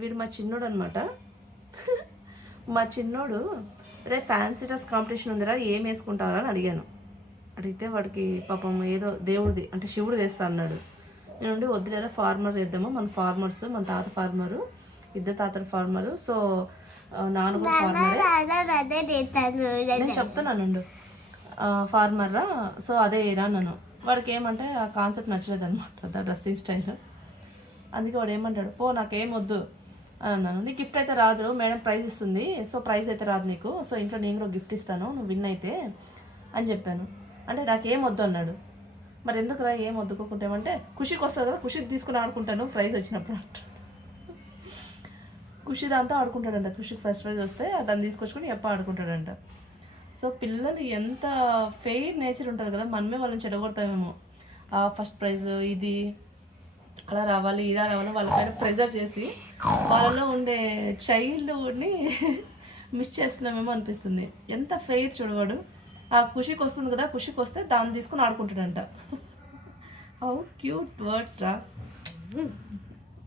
వీడు మా చిన్నోడు అనమాట. మా చిన్నోడు రే ఫ్యాన్సీ డ్రెస్ కాంపిటీషన్ ఉందిరా ఏం వేసుకుంటారా అని అడిగాను. అడిగితే వాడికి పాపం ఏదో దేవుడిది అంటే శివుడు వేస్తా అన్నాడు. నేను వద్దులేరా ఫార్మర్ వేద్దాము, మన ఫార్మర్స్, మన తాత ఫార్మరు, ఇద్దరు తాతల ఫార్మరు, సో నాన్న కూడా ఫార్మరే, నేను చెప్తున్నాను ఫార్మర్రా, సో అదే ఏరా నన్ను. వాడికి ఏమంటే ఆ కాన్సెప్ట్ నచ్చలేదు అనమాట, డ్రెస్సింగ్ స్టైల్. అందుకే వాడు ఏమంటాడు, పో నాకేం వద్దు అని అన్నాను. నీకు గిఫ్ట్ అయితే రాదు, మేడం ప్రైజ్ ఇస్తుంది, సో ప్రైజ్ అయితే రాదు నీకు, సో ఇంట్లో నేను కూడా గిఫ్ట్ ఇస్తాను నువ్వు విన్ అయితే అని చెప్పాను. అంటే నాకేం వద్దు అన్నాడు. మరి ఎందుకు రా ఏం వద్దుకోకుంటామంటే ఖుషికి వస్తుంది కదా, ఖుషికి తీసుకుని ఆడుకుంటాను ప్రైజ్ వచ్చినప్పుడు అంట. ఖుషి దాంతో ఆడుకుంటాడంట, ఖుషికి ఫస్ట్ ప్రైజ్ వస్తే దాన్ని తీసుకొచ్చుకొని ఎప్ప ఆడుకుంటాడంట. సో పిల్లలు ఎంత ఫెయిర్ నేచర్ ఉంటారు కదా, మనమే వాళ్ళని చెడగొడతామేమో. ఫస్ట్ ప్రైజ్ ఇది అలా రావాలి ఇలా రావాలి వాళ్ళపైన ప్రెజర్ చేసి వాళ్ళలో ఉండే చైల్డ్హుడ్ని మిస్ చేస్తున్నామేమో అనిపిస్తుంది. ఎంత ఫెయిర్ చూడవాడు. ఆ ఖుషికి వస్తుంది కదా, ఖుషికి వస్తే దాన్ని తీసుకుని ఆడుకుంటాడంట. హౌ క్యూట్ వర్డ్స్ రా.